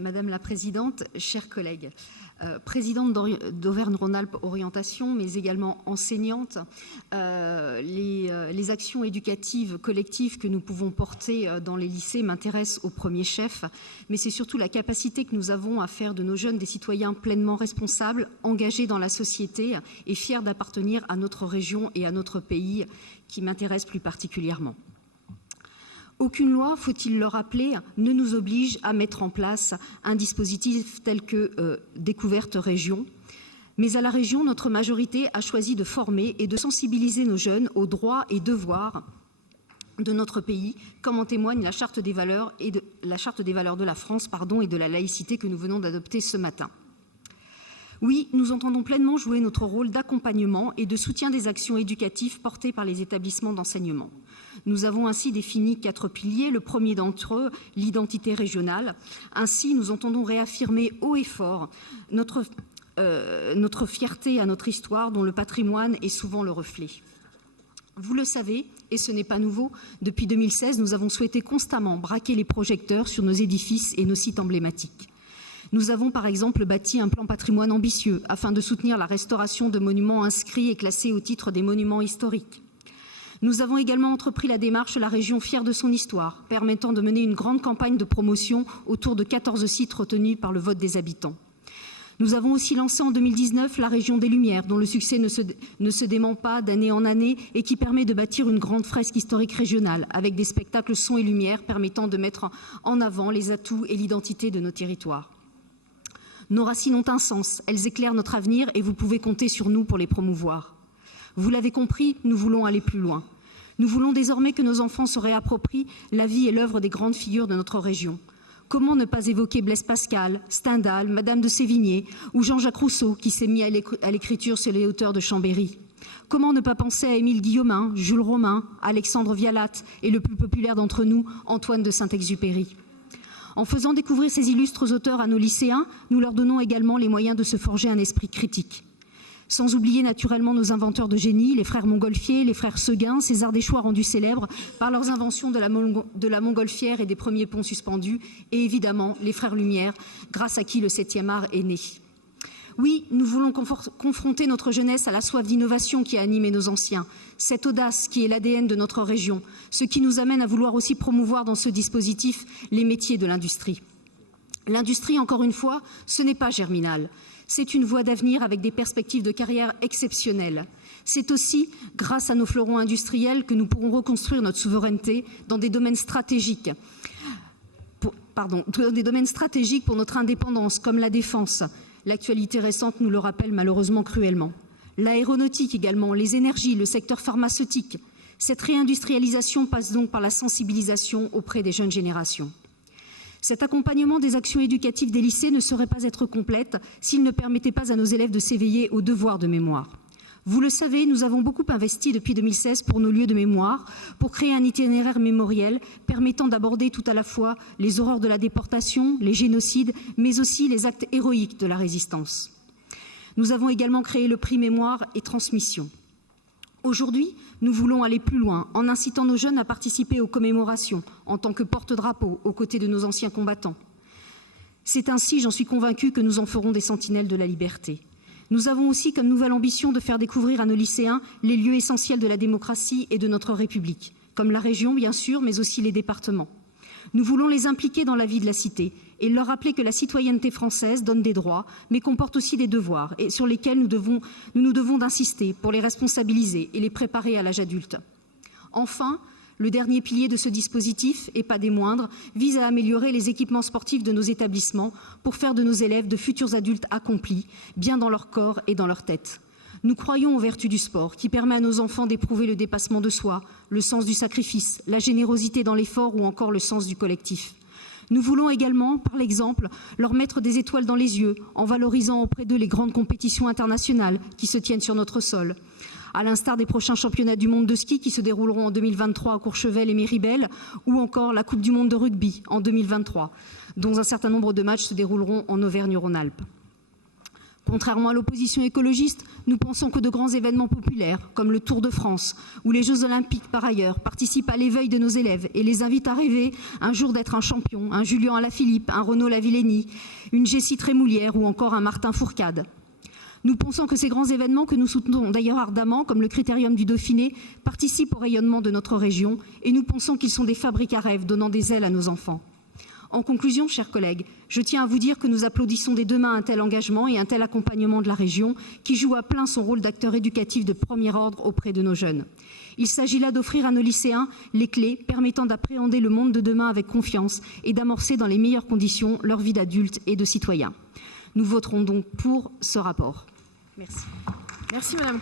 Madame la Présidente, chers collègues, présidente d'Auvergne-Rhône-Alpes Orientation, mais également enseignante, les actions éducatives collectives que nous pouvons porter dans les lycées m'intéressent au premier chef, mais c'est surtout la capacité que nous avons à faire de nos jeunes des citoyens pleinement responsables, engagés dans la société et fiers d'appartenir à notre région et à notre pays qui m'intéresse plus particulièrement. Aucune loi, faut-il le rappeler, ne nous oblige à mettre en place un dispositif tel que Découverte Région. Mais à la région, notre majorité a choisi de former et de sensibiliser nos jeunes aux droits et devoirs de notre pays, comme en témoigne la Charte des valeurs de la France et de la laïcité que nous venons d'adopter ce matin. Oui, nous entendons pleinement jouer notre rôle d'accompagnement et de soutien des actions éducatives portées par les établissements d'enseignement. Nous avons ainsi défini 4 piliers, le premier d'entre eux, l'identité régionale. Ainsi, nous entendons réaffirmer haut et fort notre fierté à notre histoire, dont le patrimoine est souvent le reflet. Vous le savez, et ce n'est pas nouveau, depuis 2016, nous avons souhaité constamment braquer les projecteurs sur nos édifices et nos sites emblématiques. Nous avons par exemple bâti un plan patrimoine ambitieux afin de soutenir la restauration de monuments inscrits et classés au titre des monuments historiques. Nous avons également entrepris la démarche La Région fière de son histoire, permettant de mener une grande campagne de promotion autour de 14 sites retenus par le vote des habitants. Nous avons aussi lancé en 2019 la Région des Lumières, dont le succès ne se dément pas d'année en année et qui permet de bâtir une grande fresque historique régionale avec des spectacles son et lumière permettant de mettre en avant les atouts et l'identité de nos territoires. Nos racines ont un sens, elles éclairent notre avenir et vous pouvez compter sur nous pour les promouvoir. Vous l'avez compris, nous voulons aller plus loin. Nous voulons désormais que nos enfants se réapproprient la vie et l'œuvre des grandes figures de notre région. Comment ne pas évoquer Blaise Pascal, Stendhal, Madame de Sévigné ou Jean-Jacques Rousseau qui s'est mis à l'écriture sur les hauteurs de Chambéry? Comment ne pas penser à Émile Guillaumin, Jules Romain, Alexandre Vialat et le plus populaire d'entre nous, Antoine de Saint-Exupéry? En faisant découvrir ces illustres auteurs à nos lycéens, nous leur donnons également les moyens de se forger un esprit critique. Sans oublier naturellement nos inventeurs de génie, les frères Montgolfier, les frères Seguin, ces ardéchois rendus célèbres par leurs inventions de la montgolfière et des premiers ponts suspendus, et évidemment les frères Lumière, grâce à qui le 7e art est né. Oui, nous voulons confronter notre jeunesse à la soif d'innovation qui a animé nos anciens, cette audace qui est l'ADN de notre région, ce qui nous amène à vouloir aussi promouvoir dans ce dispositif les métiers de l'industrie. L'industrie, encore une fois, ce n'est pas Germinal. C'est une voie d'avenir avec des perspectives de carrière exceptionnelles. C'est aussi grâce à nos fleurons industriels que nous pourrons reconstruire notre souveraineté dans des domaines stratégiques. Pour notre indépendance, comme la défense. L'actualité récente nous le rappelle malheureusement cruellement. L'aéronautique également, les énergies, le secteur pharmaceutique. Cette réindustrialisation passe donc par la sensibilisation auprès des jeunes générations. Cet accompagnement des actions éducatives des lycées ne saurait pas être complète s'il ne permettait pas à nos élèves de s'éveiller au devoir de mémoire. Vous le savez, nous avons beaucoup investi depuis 2016 pour nos lieux de mémoire, pour créer un itinéraire mémoriel permettant d'aborder tout à la fois les horreurs de la déportation, les génocides, mais aussi les actes héroïques de la résistance. Nous avons également créé le prix Mémoire et Transmission. Aujourd'hui, nous voulons aller plus loin en incitant nos jeunes à participer aux commémorations en tant que porte-drapeau aux côtés de nos anciens combattants. C'est ainsi, j'en suis convaincue, que nous en ferons des sentinelles de la liberté. Nous avons aussi comme nouvelle ambition de faire découvrir à nos lycéens les lieux essentiels de la démocratie et de notre République, comme la région bien sûr, mais aussi les départements. Nous voulons les impliquer dans la vie de la cité et leur rappeler que la citoyenneté française donne des droits, mais comporte aussi des devoirs et sur lesquels nous nous devons d'insister pour les responsabiliser et les préparer à l'âge adulte. Enfin, le dernier pilier de ce dispositif, et pas des moindres, vise à améliorer les équipements sportifs de nos établissements pour faire de nos élèves de futurs adultes accomplis, bien dans leur corps et dans leur tête. Nous croyons aux vertus du sport qui permet à nos enfants d'éprouver le dépassement de soi, le sens du sacrifice, la générosité dans l'effort ou encore le sens du collectif. Nous voulons également, par l'exemple, leur mettre des étoiles dans les yeux en valorisant auprès d'eux les grandes compétitions internationales qui se tiennent sur notre sol. À l'instar des prochains championnats du monde de ski qui se dérouleront en 2023 à Courchevel et Méribel, ou encore la Coupe du monde de rugby en 2023, dont un certain nombre de matchs se dérouleront en Auvergne-Rhône-Alpes. Contrairement à l'opposition écologiste, nous pensons que de grands événements populaires, comme le Tour de France ou les Jeux Olympiques par ailleurs, participent à l'éveil de nos élèves et les invitent à rêver un jour d'être un champion, un Julien Alaphilippe, un Renaud Lavillenie, une Jessie Trémoulière ou encore un Martin Fourcade. Nous pensons que ces grands événements, que nous soutenons d'ailleurs ardemment, comme le Critérium du Dauphiné, participent au rayonnement de notre région et nous pensons qu'ils sont des fabriques à rêves donnant des ailes à nos enfants. En conclusion, chers collègues, je tiens à vous dire que nous applaudissons des deux mains un tel engagement et un tel accompagnement de la région qui joue à plein son rôle d'acteur éducatif de premier ordre auprès de nos jeunes. Il s'agit là d'offrir à nos lycéens les clés permettant d'appréhender le monde de demain avec confiance et d'amorcer dans les meilleures conditions leur vie d'adulte et de citoyen. Nous voterons donc pour ce rapport. Merci. Merci Madame.